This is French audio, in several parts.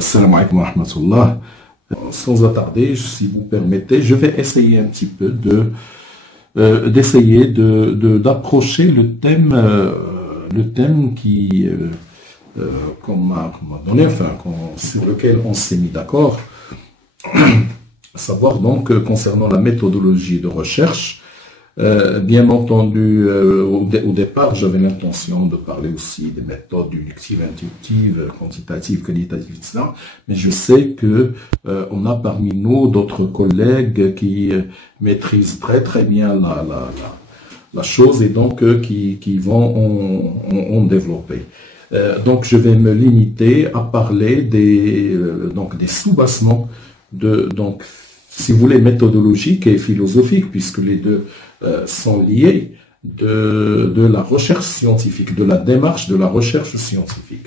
Salam alaikum wa rahmatullah. Sans attarder, si vous permettez, je vais essayer un petit peu d'approcher le thème qui qu'on m'a donné, sur lequel on s'est mis d'accord, savoir donc concernant la méthodologie de recherche. Bien entendu, au départ, j'avais l'intention de parler aussi des méthodes inductives, intuitives, quantitatives, qualitatives, etc. Mais je sais que on a parmi nous d'autres collègues qui maîtrisent très bien la chose et donc qui vont en développer. Donc, je vais me limiter à parler des sous-bassements si vous voulez, méthodologiques et philosophiques, puisque les deux sont liés, de la recherche scientifique, de la démarche de la recherche scientifique.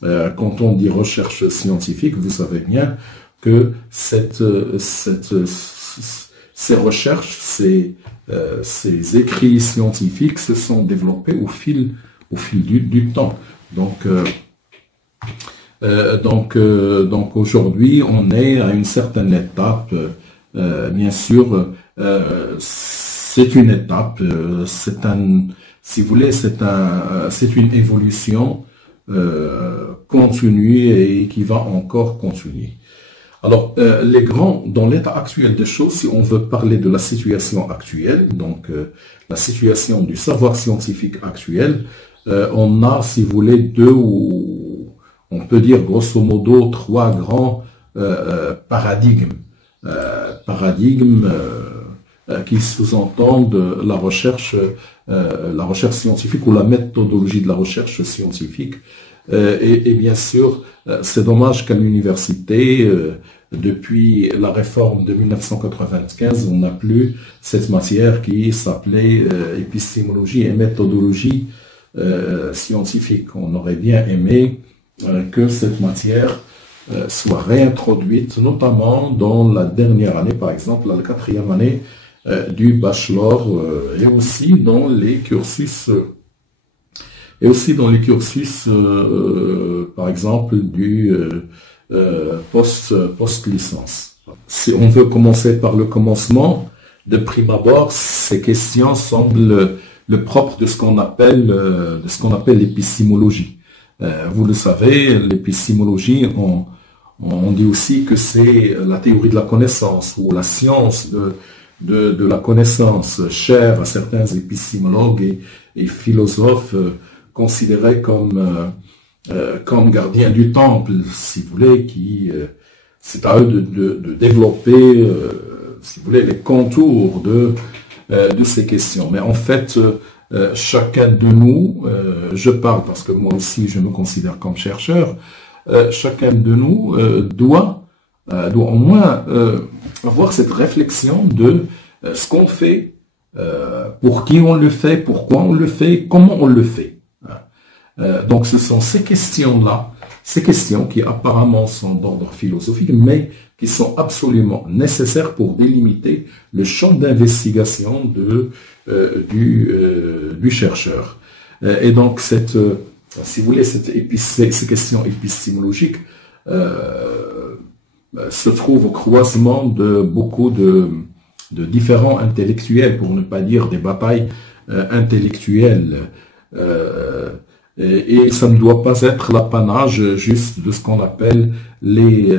Quand on dit recherche scientifique, vous savez bien que ces recherches, ces écrits scientifiques se sont développés au fil du temps. Donc aujourd'hui, on est à une certaine étape. Bien sûr, c'est une étape. Si vous voulez, c'est une évolution continue et qui va encore continuer. Alors, dans l'état actuel des choses, si on veut parler de la situation actuelle, donc la situation du savoir scientifique actuel, on a, si vous voulez, on peut dire grosso modo trois grands paradigmes qui sous-entendent la recherche scientifique ou la méthodologie de la recherche scientifique. Et bien sûr, c'est dommage qu'à l'université, depuis la réforme de 1995, on n'a plus cette matière qui s'appelait épistémologie et méthodologie scientifique. On aurait bien aimé que cette matière soit réintroduite, notamment dans la dernière année, par exemple, la 4e année du bachelor, et aussi dans les cursus, par exemple, du post-licence. Si on veut commencer par le commencement, de prime abord, ces questions semblent le propre de ce qu'on appelle l'épistémologie. Vous le savez, l'épistémologie, on dit aussi que c'est la théorie de la connaissance ou la science de la connaissance, chère à certains épistémologues et philosophes considérés comme gardiens du temple, si vous voulez, c'est à eux de développer, si vous voulez, les contours de ces questions. Mais en fait, chacun de nous, je parle parce que moi aussi je me considère comme chercheur, chacun de nous doit au moins avoir cette réflexion de ce qu'on fait, pour qui on le fait, pourquoi on le fait, comment on le fait. Donc ce sont ces questions-là, ces questions qui apparemment sont d'ordre philosophique, mais qui sont absolument nécessaires pour délimiter le champ d'investigation du chercheur. Et donc si vous voulez, ces questions épistémologiques se trouvent au croisement de beaucoup de différents intellectuels, pour ne pas dire des batailles intellectuelles. Et ça ne doit pas être l'apanage juste de ce qu'on appelle les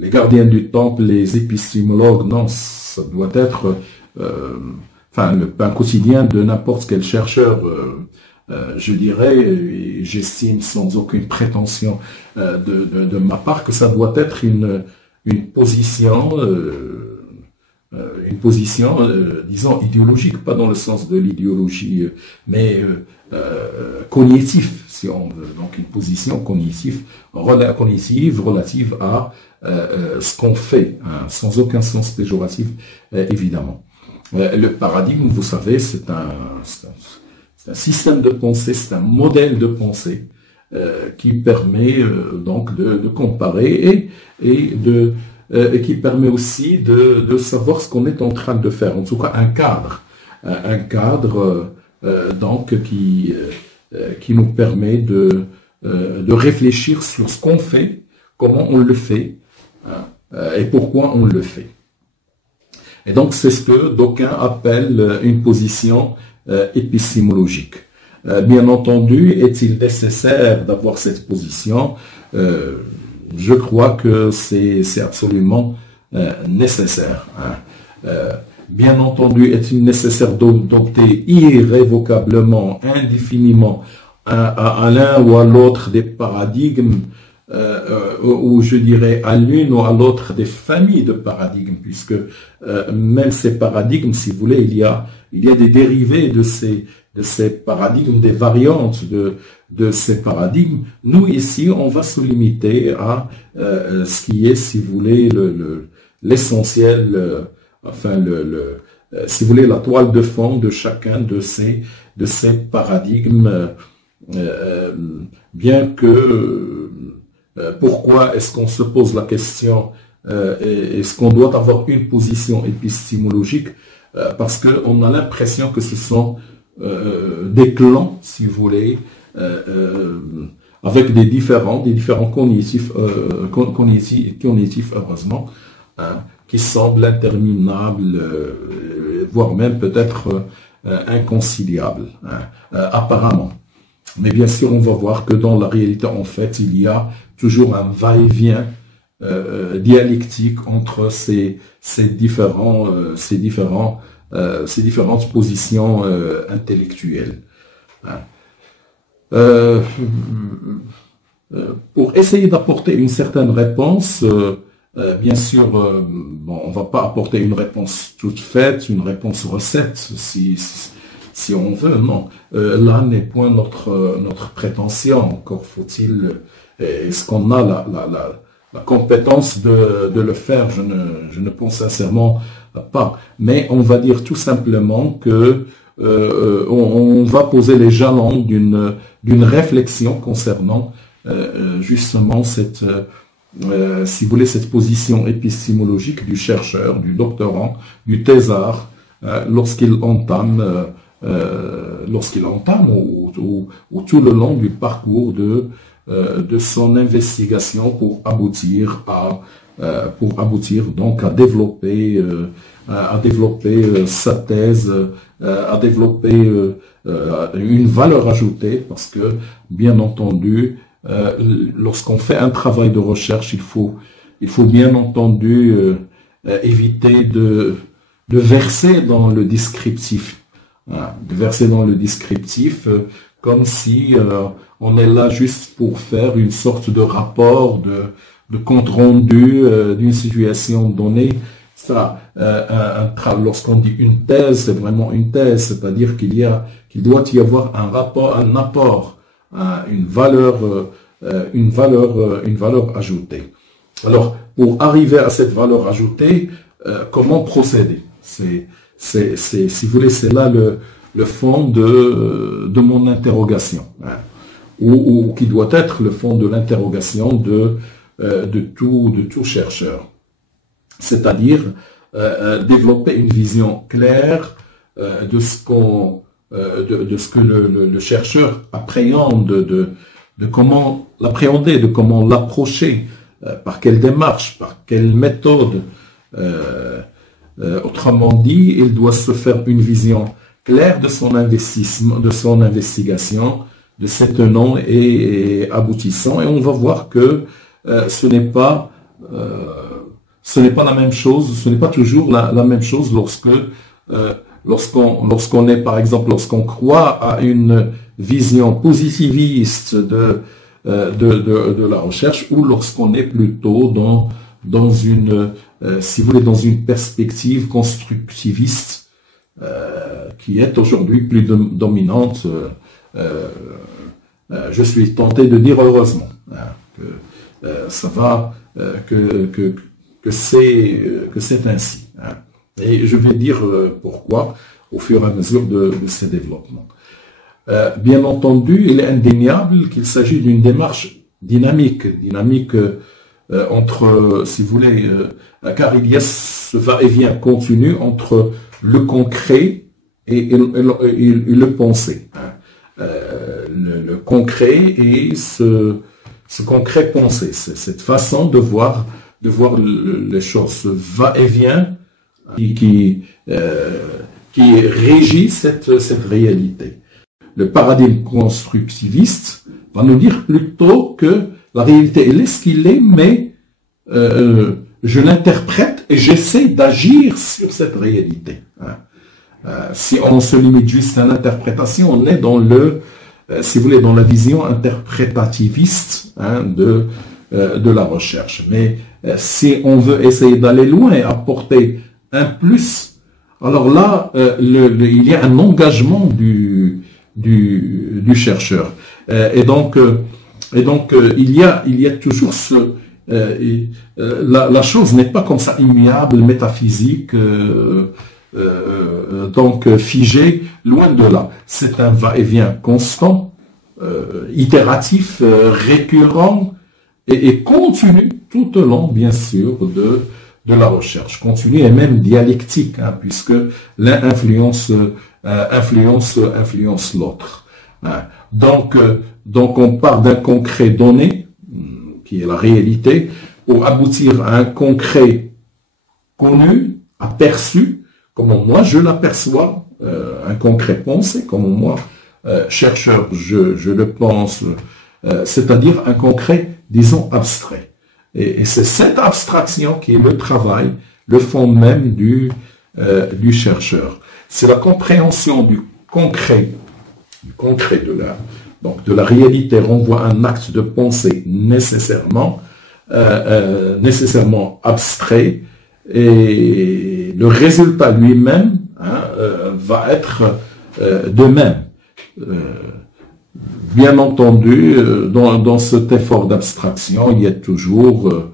gardiens du temple, les épistémologues. Non, ça doit être le pain quotidien de n'importe quel chercheur. Je dirais, et j'estime sans aucune prétention de ma part, que ça doit être une position, disons, idéologique, pas dans le sens de l'idéologie, mais cognitive, si on veut. Donc une position cognitive relative à ce qu'on fait, sans aucun sens péjoratif, évidemment. Le paradigme, vous savez, c'est un système de pensée, c'est un modèle de pensée qui permet donc de comparer et qui permet aussi de savoir ce qu'on est en train de faire. En tout cas, un cadre donc qui nous permet de réfléchir sur ce qu'on fait, comment on le fait, hein, et pourquoi on le fait. Et donc, c'est ce que d'aucuns appellent une position épistémologique. Bien entendu, est-il nécessaire d'avoir cette position? Je crois que c'est absolument nécessaire. Hein. Bien entendu, est-il nécessaire d'opter irrévocablement, indéfiniment à l'un ou à l'autre des paradigmes, ou je dirais à l'une ou à l'autre des familles de paradigmes, puisque même ces paradigmes, si vous voulez, il y a des dérivés de ces paradigmes, des variantes de ces paradigmes. Nous, ici, on va se limiter à ce qui est, si vous voulez, l'essentiel, si vous voulez, la toile de fond de chacun de ces paradigmes, bien que pourquoi est-ce qu'on se pose la question, est-ce qu'on doit avoir une position épistémologique, parce qu'on a l'impression que ce sont des clans, si vous voulez, avec des différents cognitifs, heureusement, hein, qui semblent interminables, voire même peut-être inconciliables, hein, apparemment. Mais bien sûr, on va voir que dans la réalité, en fait, il y a toujours un va-et-vient dialectique entre ces différentes positions intellectuelles. Hein. Pour essayer d'apporter une certaine réponse, bien sûr, bon, on va pas apporter une réponse toute faite, une réponse recette, si on veut, non. Là n'est point notre prétention. Encore faut-il, est-ce qu'on a la compétence de le faire? Je ne pense sincèrement pas. Mais on va dire tout simplement que on va poser les jalons d'une réflexion concernant justement cette si vous voulez, cette position épistémologique du chercheur, du doctorant, du thésard, lorsqu'il entame ou tout le long du parcours de son investigation pour aboutir donc à développer sa thèse, à développer une valeur ajoutée, parce que bien entendu, lorsqu'on fait un travail de recherche, il faut bien entendu éviter de verser dans le descriptif. De verser dans le descriptif comme si on est là juste pour faire une sorte de rapport, de compte rendu d'une situation donnée. Ça, lorsqu'on dit une thèse, c'est vraiment une thèse, c'est-à-dire qu'il doit y avoir un apport, une valeur ajoutée. Alors, pour arriver à cette valeur ajoutée, comment procéder? Si vous voulez, c'est là le fond de mon interrogation, hein, ou qui doit être le fond de l'interrogation de tout chercheur. C'est-à-dire développer une vision claire de ce que le chercheur appréhende, de comment l'appréhender, de comment l'approcher, par quelle démarche, par quelle méthode. Autrement dit, il doit se faire une vision claire de son investissement, de son investigation, de ses tenants et aboutissants. Et on va voir que ce n'est pas la même chose, ce n'est pas toujours la même chose lorsqu'on est, par exemple, lorsqu'on croit à une vision positiviste de la recherche, ou lorsqu'on est plutôt dans une, si vous voulez, dans une perspective constructiviste qui est aujourd'hui plus dominante. Je suis tenté de dire heureusement que ça va, que c'est ainsi. Hein. Et je vais dire pourquoi au fur et à mesure de ces développements. Bien entendu, il est indéniable qu'il s'agit d'une démarche dynamique entre, si vous voulez, car il y a ce va-et-vient continu entre le concret et le pensé. Hein. Le concret et ce concret pensée, cette façon de voir les choses, ce va-et-vient qui régit cette réalité. Le paradigme constructiviste va nous dire plutôt que la réalité, elle est ce qu'il est, mais je l'interprète et j'essaie d'agir sur cette réalité. Si on se limite juste à l'interprétation, on est dans si vous voulez, dans la vision interprétativiste de la recherche. Mais si on veut essayer d'aller loin et apporter un plus, alors là, il y a un engagement du chercheur. Et donc, il y a toujours la chose n'est pas comme ça immuable, métaphysique, donc figée, loin de là. C'est un va-et-vient constant, itératif, récurrent et continu tout au long, bien sûr, de la recherche, continue et même dialectique, puisque l'un influence l'autre. Donc on part d'un concret donné, qui est la réalité, pour aboutir à un concret connu, aperçu, comment moi je l'aperçois, un concret pensé, comment moi, chercheur, je le pense, c'est-à-dire un concret, disons, abstrait. Et c'est cette abstraction qui est le travail, le fond même du chercheur. C'est la compréhension du concret de la réalité renvoie à un acte de pensée nécessairement abstrait, et le résultat lui-même va être de même. Bien entendu, dans cet effort d'abstraction, il y a toujours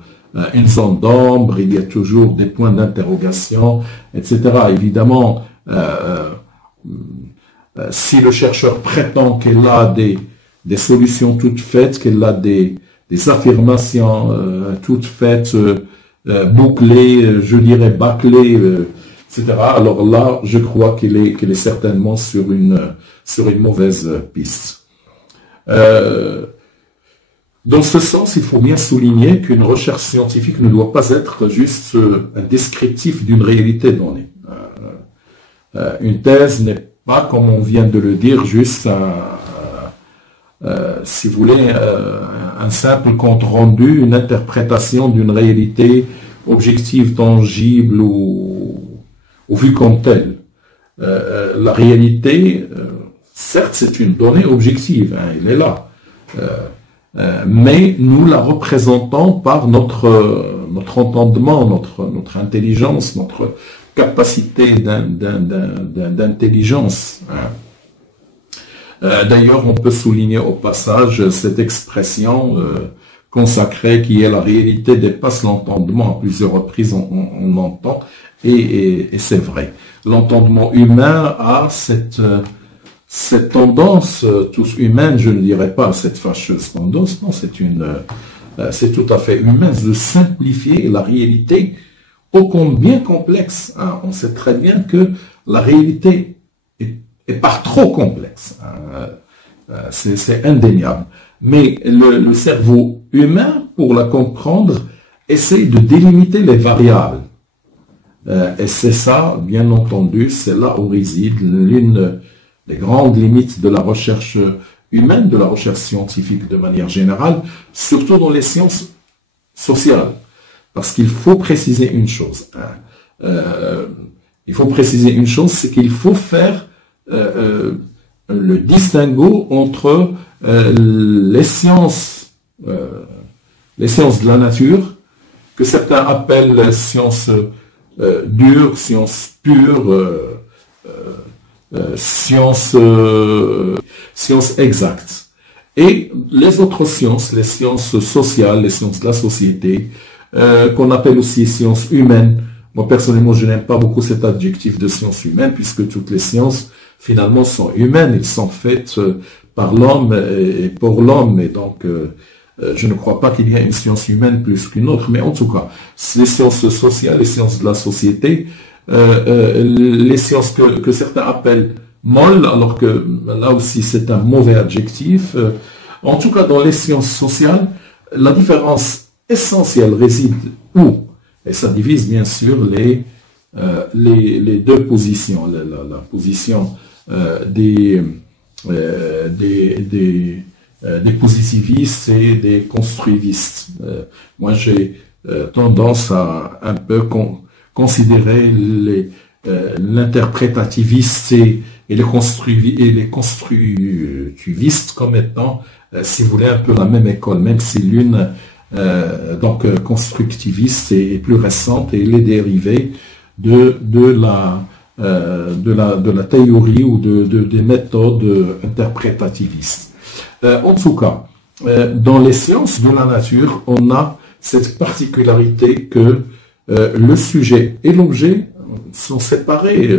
une zone d'ombre, il y a toujours des points d'interrogation, etc. Évidemment, si le chercheur prétend qu'il a des solutions toutes faites, qu'il a des affirmations toutes faites, bouclées, je dirais bâclées, etc. Alors là, je crois qu'il est certainement sur une mauvaise piste. Dans ce sens, il faut bien souligner qu'une recherche scientifique ne doit pas être juste un descriptif d'une réalité donnée. Une thèse n'est pas, comme on vient de le dire, juste si vous voulez, un simple compte rendu, une interprétation d'une réalité objective, tangible ou vue comme telle. La réalité, certes, c'est une donnée objective, elle est là, mais nous la représentons par notre entendement, notre intelligence, notre capacité d'intelligence. D'ailleurs, on peut souligner au passage cette expression consacrée qui est la réalité dépasse l'entendement. À plusieurs reprises, on entend, et c'est vrai. L'entendement humain a cette tendance, tous humaine, je ne dirais pas cette fâcheuse tendance, non, c'est tout à fait humain de simplifier la réalité ô combien complexe. On sait très bien que la réalité est par trop complexe. C'est indéniable. Mais le cerveau humain, pour la comprendre, essaie de délimiter les variables. Et c'est ça, bien entendu, c'est là où réside l'une des grandes limites de la recherche humaine, de la recherche scientifique de manière générale, surtout dans les sciences sociales. Parce qu'il faut préciser une chose. C'est qu'il faut faire le distinguo entre les sciences de la nature, que certains appellent sciences dures, sciences pures, sciences exactes. Et les autres sciences, les sciences sociales, les sciences de la société, qu'on appelle aussi sciences humaines. Moi, personnellement, je n'aime pas beaucoup cet adjectif de sciences humaines, puisque toutes les sciences, finalement, sont humaines. Elles sont faites par l'homme et pour l'homme. Et donc, je ne crois pas qu'il y ait une science humaine plus qu'une autre. Mais en tout cas, les sciences sociales, les sciences de la société, les sciences que certains appellent molles, alors que là aussi, c'est un mauvais adjectif. En tout cas, dans les sciences sociales, la différence essentielle réside où? Et ça divise bien sûr les deux positions, la position des positivistes et des constructivistes. Moi, j'ai tendance à un peu considérer l'interprétativiste et les constructivistes comme étant, si vous voulez, un peu la même école, même si l'une constructiviste est plus récente et elle est dérivée de la théorie ou des méthodes interprétativistes. En tout cas, dans les sciences de la nature, on a cette particularité que le sujet et l'objet sont séparés,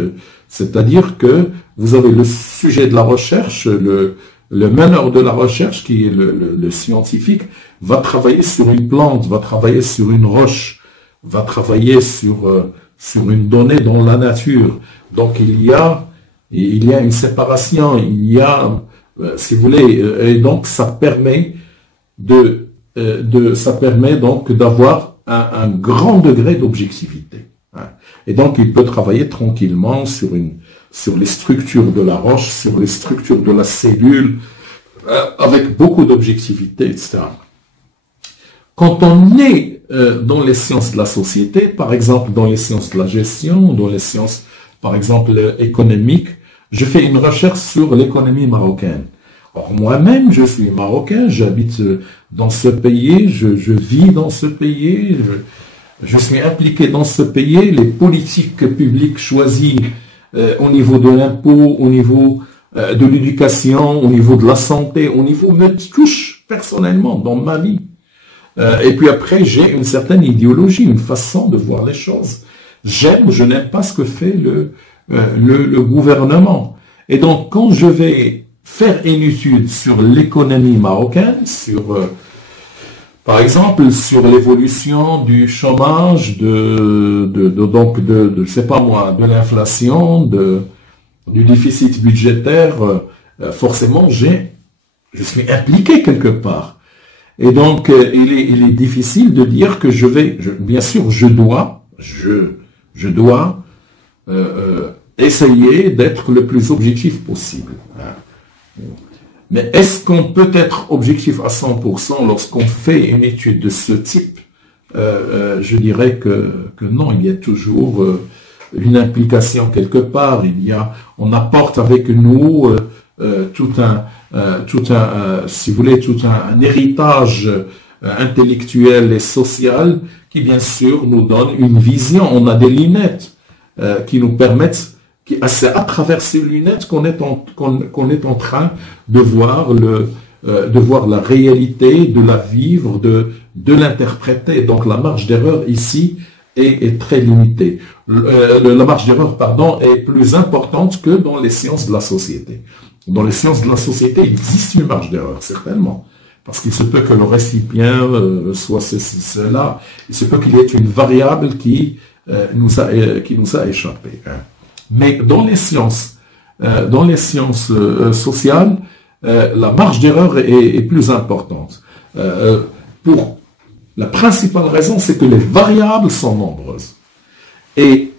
c'est-à-dire que vous avez le sujet de la recherche, le meneur de la recherche, qui est le scientifique, va travailler sur une plante, va travailler sur une roche, va travailler sur une donnée dans la nature. Donc il y a une séparation, il y a, si vous voulez, et donc ça permet donc d'avoir un grand degré d'objectivité. Et donc il peut travailler tranquillement sur les structures de la roche, sur les structures de la cellule, avec beaucoup d'objectivité, etc. Quand on est dans les sciences de la société, par exemple dans les sciences de la gestion, dans les sciences, par exemple, économiques, je fais une recherche sur l'économie marocaine. Or, moi-même, je suis marocain, j'habite dans ce pays, je vis dans ce pays, je suis impliqué dans ce pays, les politiques publiques choisies au niveau de l'impôt, au niveau de l'éducation, au niveau de la santé, au niveau me touche personnellement dans ma vie. Et puis après, j'ai une certaine idéologie, une façon de voir les choses. J'aime ou je n'aime pas ce que fait le gouvernement. Et donc, quand je vais faire une étude sur l'économie marocaine, par exemple, sur l'évolution du chômage, je sais pas moi, de l'inflation, du déficit budgétaire, forcément, je suis impliqué quelque part. Et donc, il est difficile de dire que bien sûr, je dois essayer d'être le plus objectif possible. Mais est-ce qu'on peut être objectif à 100% lorsqu'on fait une étude de ce type? Je dirais que non, il y a toujours une implication quelque part. On apporte avec nous si vous voulez, tout un héritage intellectuel et social qui, bien sûr, nous donne une vision. On a des lunettes qui nous permettent, c'est à travers ces lunettes qu'on est en train de voir la réalité, de la vivre, de l'interpréter. Donc la marge d'erreur ici est très limitée. La marge d'erreur, est plus importante que dans les sciences de la société. Dans les sciences de la société, il existe une marge d'erreur, certainement. Parce qu'il se peut que le récipient soit cela. Il se peut qu'il y ait une variable qui nous a échappé. Mais dans les sciences sociales, la marge d'erreur est plus importante. Pour la principale raison, c'est que les variables sont nombreuses. Et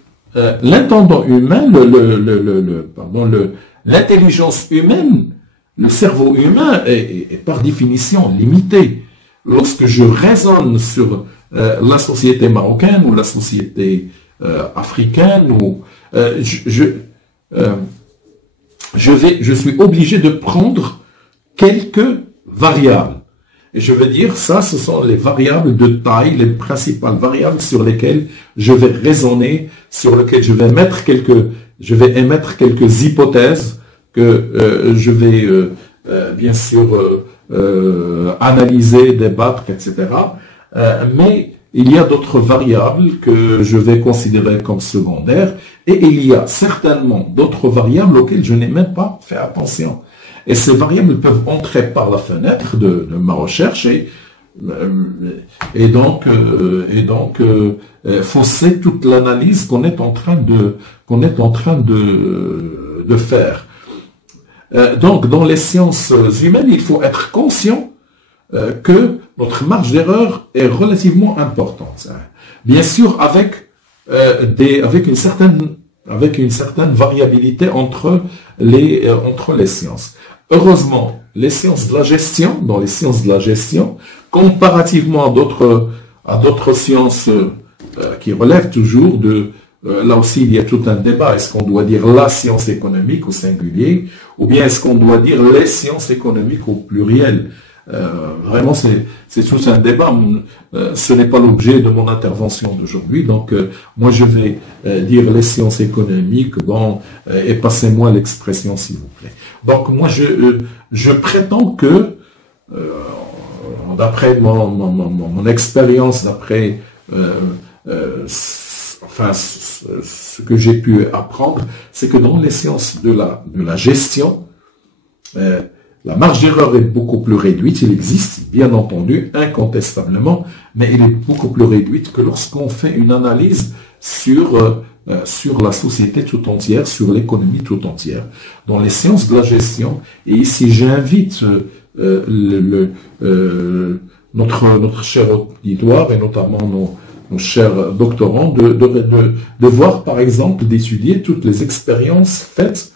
l'intendant humain, l'intelligence humaine, le cerveau humain est par définition limité. Lorsque je raisonne sur la société marocaine ou la société africaine, je suis obligé de prendre quelques variables. Et je veux dire, ce sont les variables de taille, les principales variables sur lesquelles je vais raisonner, sur lesquelles je vais émettre quelques hypothèses que je vais bien sûr analyser, débattre, etc. Mais il y a d'autres variables que je vais considérer comme secondaires et il y a certainement d'autres variables auxquelles je n'ai même pas fait attention. Et ces variables peuvent entrer par la fenêtre de ma recherche et donc fausser toute l'analyse qu'on est en train de faire. Donc, dans les sciences humaines, il faut être conscient que notre marge d'erreur est relativement importante. Bien sûr, avec une certaine variabilité entre les sciences. Heureusement, les sciences de la gestion, dans les sciences de la gestion, comparativement à d'autres sciences qui relèvent toujours là aussi il y a tout un débat, est-ce qu'on doit dire la science économique au singulier, ou bien est-ce qu'on doit dire les sciences économiques au pluriel? Vraiment, c'est tout un débat. Ce n'est pas l'objet de mon intervention d'aujourd'hui. Donc, moi, je vais dire les sciences économiques. Bon, et passez-moi l'expression, s'il vous plaît. Donc, moi, je prétends que, d'après mon expérience, d'après ce que j'ai pu apprendre, c'est que dans les sciences de la gestion, la marge d'erreur est beaucoup plus réduite. Il existe, bien entendu, incontestablement, mais elle est beaucoup plus réduite que lorsqu'on fait une analyse sur la société tout entière, sur l'économie tout entière. Dans les sciences de la gestion, et ici j'invite notre cher auditoire, et notamment nos chers doctorants, de voir, par exemple, d'étudier toutes les expériences faites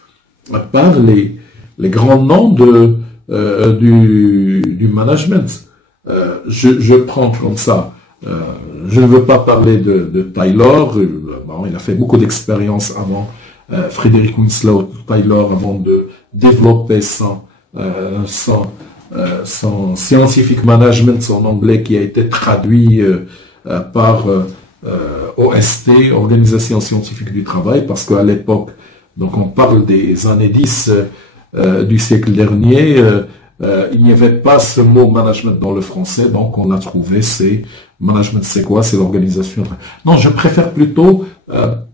par les grands noms du management. Je prends comme ça, je ne veux pas parler de Taylor, il a fait beaucoup d'expériences avant, Frederick Winslow Taylor, avant de développer son scientific management en anglais qui a été traduit par OST, Organisation scientifique du travail, parce qu'à l'époque, donc on parle des années 10 du siècle dernier, il n'y avait pas ce mot management dans le français, donc on a trouvé, management c'est quoi? C'est l'organisation. Non, je préfère plutôt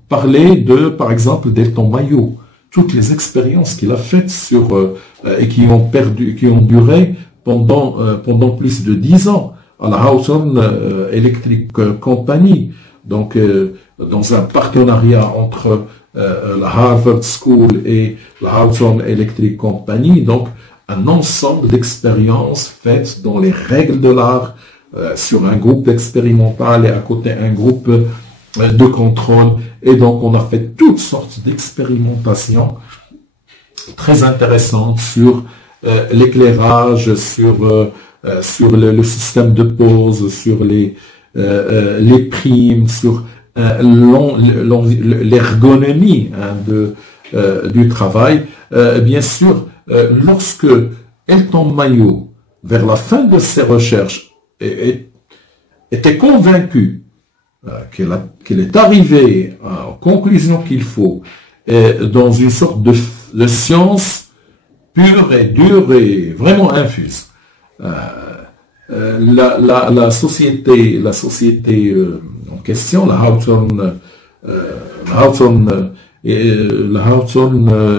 parler par exemple, d'Elton Mayo, toutes les expériences qu'il a faites et qui ont duré pendant plus de 10 ans à la Hawthorne Electric Company, donc dans un partenariat entre la Harvard School et la Hawthorne Electric Company, donc un ensemble d'expériences faites dans les règles de l'art sur un groupe expérimental et à côté un groupe de contrôle. Et donc on a fait toutes sortes d'expérimentations très intéressantes sur l'éclairage, sur le système de pause, sur les primes, sur l'ergonomie du travail. Bien sûr, lorsque Elton Mayo, vers la fin de ses recherches, était convaincu qu'il est arrivé aux conclusions qu'il faut dans une sorte de science pure et dure et vraiment infuse. La société en question, la Hawthorne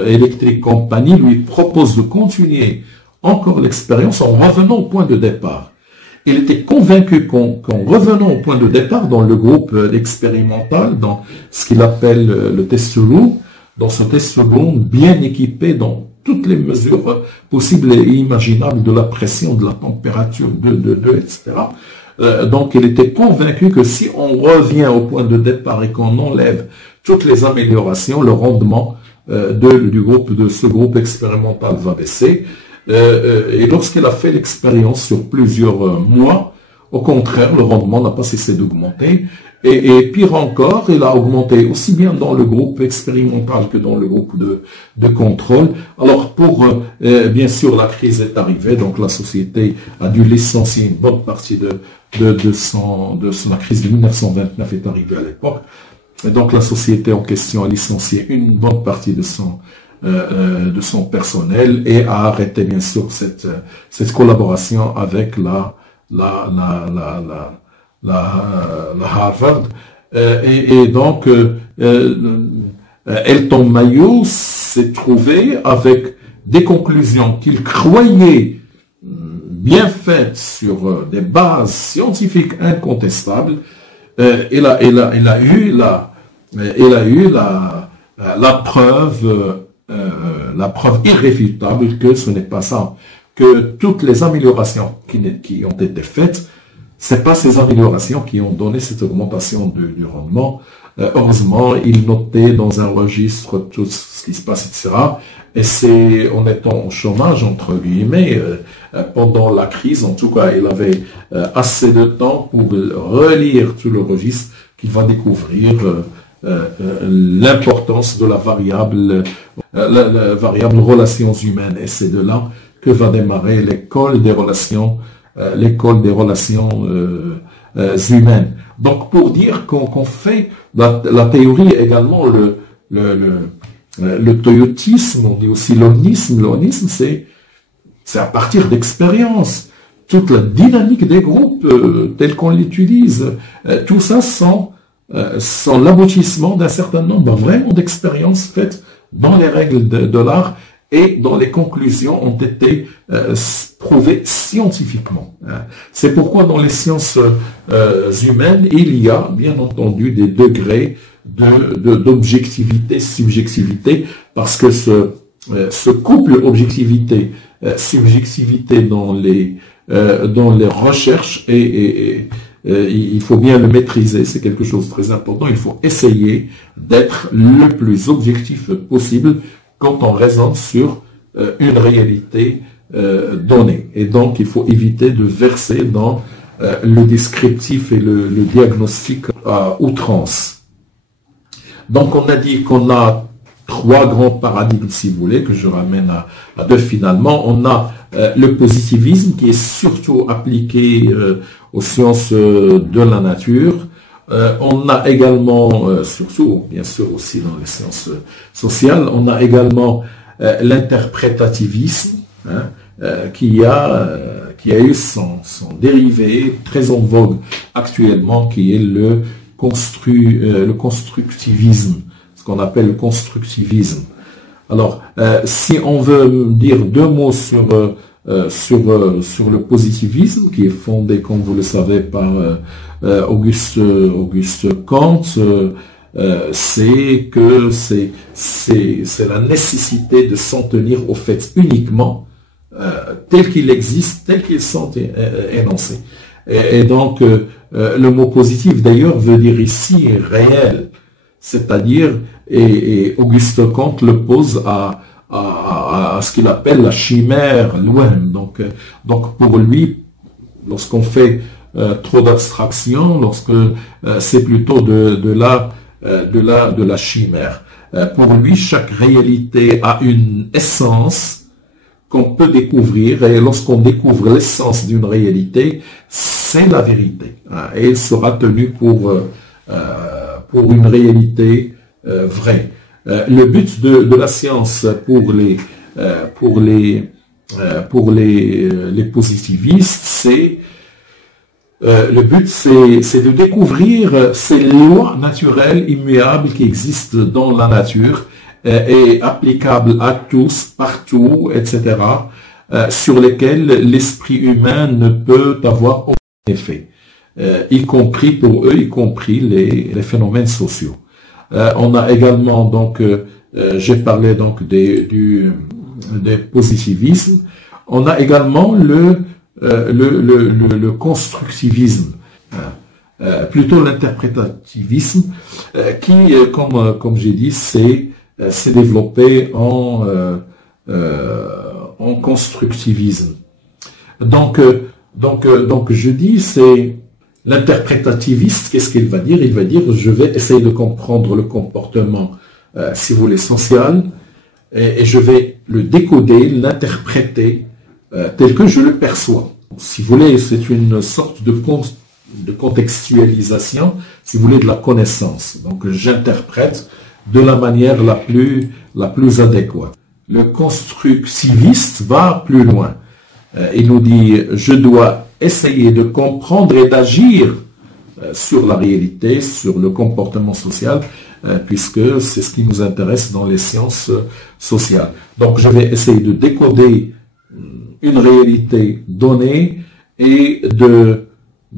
Electric Company, lui propose de continuer encore l'expérience en revenant au point de départ. Il était convaincu qu'en revenant au point de départ dans le groupe expérimental, dans ce qu'il appelle le test room, dans ce test room bien équipé dans toutes les mesures possibles et imaginables de la pression, de la température, etc. Donc il était convaincu que si on revient au point de départ et qu'on enlève toutes les améliorations, le rendement de ce groupe expérimental va baisser. Et lorsqu'il a fait l'expérience sur plusieurs mois, au contraire, le rendement n'a pas cessé d'augmenter. Et pire encore, il a augmenté aussi bien dans le groupe expérimental que dans le groupe de contrôle. Alors bien sûr, la crise est arrivée, donc la société a dû licencier une bonne partie la crise de 1929 est arrivée à l'époque. Et donc la société en question a licencié une bonne partie de son personnel et a arrêté bien sûr cette collaboration avec la Harvard. Et donc Elton Mayo s'est trouvé avec des conclusions qu'il croyait bien faites sur des bases scientifiques incontestables. Il a eu la preuve irréfutable que ce n'est pas ça que toutes les améliorations qui ont été faites, c'est pas ces améliorations qui ont donné cette augmentation du rendement. Heureusement, il notait dans un registre tout ce qui se passe, etc. Et c'est en étant au chômage, entre guillemets, pendant la crise, en tout cas, il avait assez de temps pour relire tout le registre qu'il va découvrir l'importance de la variable relations humaines. Et c'est de là que va démarrer l'école des relations humaines. Donc, pour dire qu'on fait la théorie également, le toyotisme, on dit aussi l'onisme. L'onisme, c'est à partir d'expérience. Toute la dynamique des groupes, telle qu'on l'utilise, tout ça sont l'aboutissement d'un certain nombre vraiment d'expériences faites dans les règles de l'art et dont les conclusions ont été prouvées scientifiquement. C'est pourquoi dans les sciences humaines, il y a bien entendu des degrés d'objectivité, subjectivité, parce que ce couple objectivité-subjectivité dans les recherches et il faut bien le maîtriser, c'est quelque chose de très important. Il faut essayer d'être le plus objectif possible quand on raisonne sur une réalité donnée. Et donc, il faut éviter de verser dans le descriptif et le diagnostic à outrance. Donc, on a dit qu'on a trois grands paradigmes, si vous voulez, que je ramène à deux finalement. On a le positivisme qui est surtout appliqué aux sciences de la nature. On a également, surtout bien sûr aussi dans les sciences sociales, on a également l'interprétativisme qui a eu son dérivé très en vogue actuellement, qui est le constructivisme, ce qu'on appelle le constructivisme. Alors, si on veut dire deux mots sur le positivisme, qui est fondé, comme vous le savez, par Auguste Kant, c'est que c'est la nécessité de s'en tenir aux faits uniquement tels qu'ils existent, tels qu'ils sont énoncés. Et donc, le mot positif, d'ailleurs, veut dire ici réel, c'est-à-dire, et Auguste Kant le pose à ce qu'il appelle la chimère, l'ouem. Donc pour lui, lorsqu'on fait trop d'abstraction, lorsque c'est plutôt de la chimère. Pour lui, chaque réalité a une essence qu'on peut découvrir, et lorsqu'on découvre l'essence d'une réalité, c'est la vérité. Et elle sera tenue pour une réalité vraie. Le but de la science pour les positivistes, c'est de découvrir ces lois naturelles immuables qui existent dans la nature et applicables à tous, partout, etc., sur lesquelles l'esprit humain ne peut avoir aucun effet, y compris pour eux, y compris les phénomènes sociaux. On a également donc, j'ai parlé donc des positivismes. On a également le constructivisme, plutôt l'interprétativisme, qui, comme j'ai dit, s'est développé en constructivisme. Donc je dis, c'est l'interprétativiste, qu'est-ce qu'il va dire? Il va dire, je vais essayer de comprendre le comportement, si vous voulez, social, et je vais le décoder, l'interpréter tel que je le perçois. Si vous voulez, c'est une sorte de contextualisation, si vous voulez, de la connaissance. Donc, j'interprète de la manière la plus adéquate. Le constructiviste va plus loin. Il nous dit, je dois essayer de comprendre et d'agir sur la réalité, sur le comportement social, puisque c'est ce qui nous intéresse dans les sciences sociales. Donc, je vais essayer de décoder une réalité donnée et de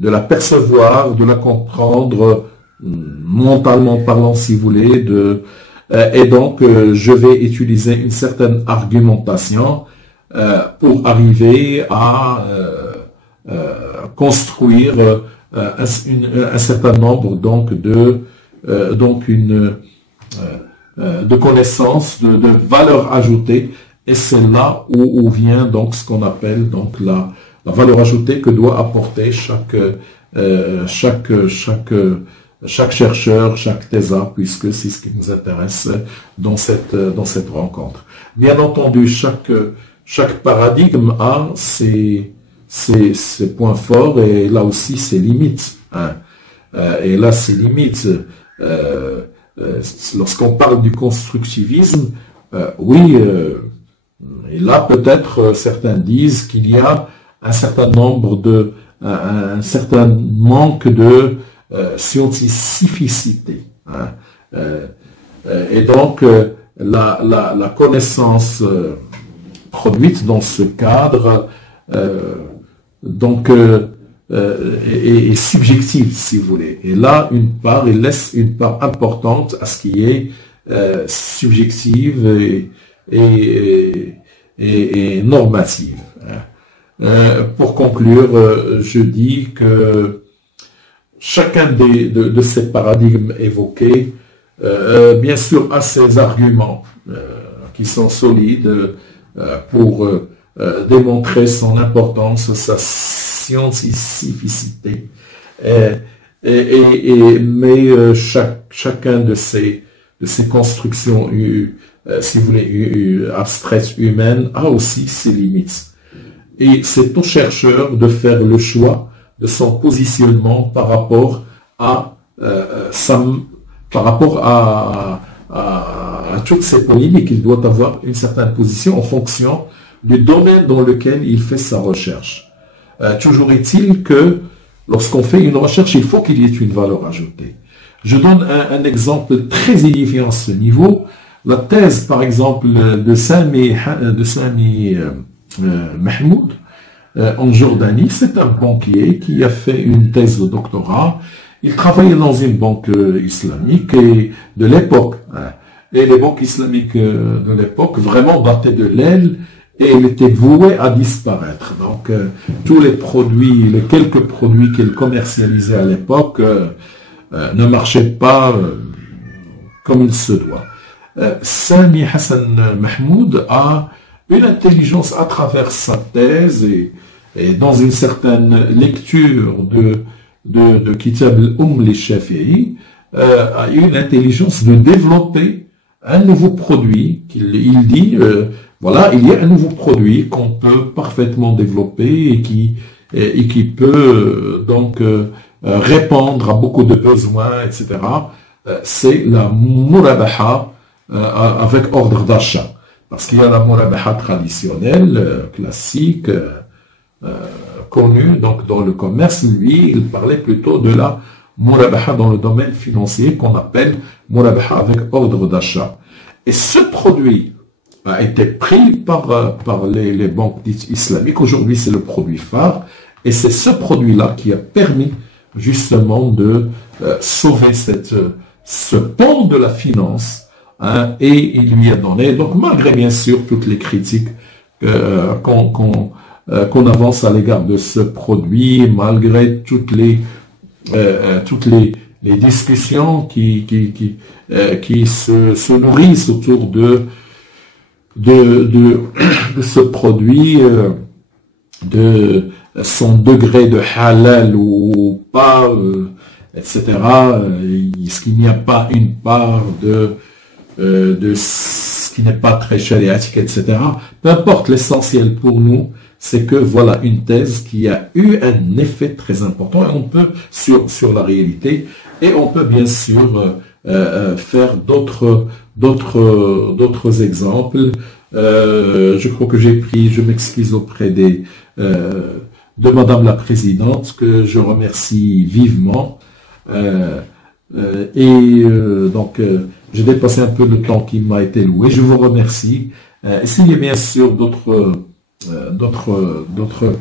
la percevoir, de la comprendre mentalement parlant, si vous voulez, et donc je vais utiliser une certaine argumentation pour arriver à construire un certain nombre de connaissances, de valeur ajoutée, et c'est là où vient donc ce qu'on appelle donc la valeur ajoutée que doit apporter chaque chercheur, chaque thésard, puisque c'est ce qui nous intéresse dans cette rencontre. Bien entendu, chaque paradigme a ses points forts et là aussi ses limites. Hein. Et là, ses limites, lorsqu'on parle du constructivisme, oui, et là peut-être certains disent qu'il y a un certain manque de scientificité. Hein. Et donc, la connaissance produite dans ce cadre est subjective, si vous voulez. Et là, il laisse une part importante à ce qui est subjective et normative. Pour conclure, je dis que chacun de ces paradigmes évoqués, bien sûr, a ses arguments qui sont solides pour démontrer son importance, sa scientificité. Mais chacun de ces constructions, si vous voulez, abstraites humaines, a aussi ses limites. Et c'est au chercheur de faire le choix de son positionnement par rapport à toutes ces polémiques. Il doit avoir une certaine position en fonction du domaine dans lequel il fait sa recherche. Toujours est-il que lorsqu'on fait une recherche, il faut qu'il y ait une valeur ajoutée. Je donne un exemple très édifiant à ce niveau. La thèse, par exemple, de Sami Mahmoud en Jordanie, c'est un banquier qui a fait une thèse de doctorat. Il travaillait dans une banque islamique et de l'époque. Et les banques islamiques de l'époque vraiment battaient de l'aile et il était voué à disparaître. Donc, tous les quelques produits qu'il commercialisait à l'époque ne marchaient pas comme il se doit. Sami Hassan Mahmoud a une intelligence à travers sa thèse et dans une certaine lecture de Kitab al-Umm al-Shafi'i, a eu une intelligence de développer un nouveau produit. Il dit, voilà, il y a un nouveau produit qu'on peut parfaitement développer et qui peut donc répondre à beaucoup de besoins, etc. C'est la murabaha avec ordre d'achat. Parce qu'il y a la murabaha traditionnelle, classique, connue donc dans le commerce. Lui, il parlait plutôt de la murabaha dans le domaine financier qu'on appelle murabaha avec ordre d'achat. Et ce produit a été pris par les banques dites islamiques. Aujourd'hui, c'est le produit phare. Et c'est ce produit-là qui a permis justement de sauver ce pan de la finance. Hein, et il lui a donné, donc malgré bien sûr toutes les critiques qu'on avance à l'égard de ce produit, malgré toutes les discussions qui se nourrissent autour de ce produit, de son degré de halal ou pas, etc. Est-ce qu'il n'y a pas une part de ce qui n'est pas très chariatique, etc. Peu importe, l'essentiel pour nous, c'est que voilà une thèse qui a eu un effet très important et on peut sur la réalité et on peut bien sûr faire d'autres exemples. Je crois que je m'excuse auprès de Madame la Présidente que je remercie vivement. Donc j'ai dépassé un peu le temps qui m'a été loué. Je vous remercie. S'il y a bien sûr d'autres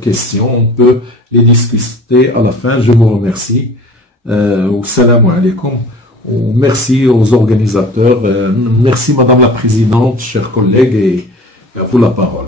questions, on peut les discuter à la fin. Je vous remercie. Salam alaikum. Merci aux organisateurs. Merci Madame la Présidente, chers collègues, et à vous la parole.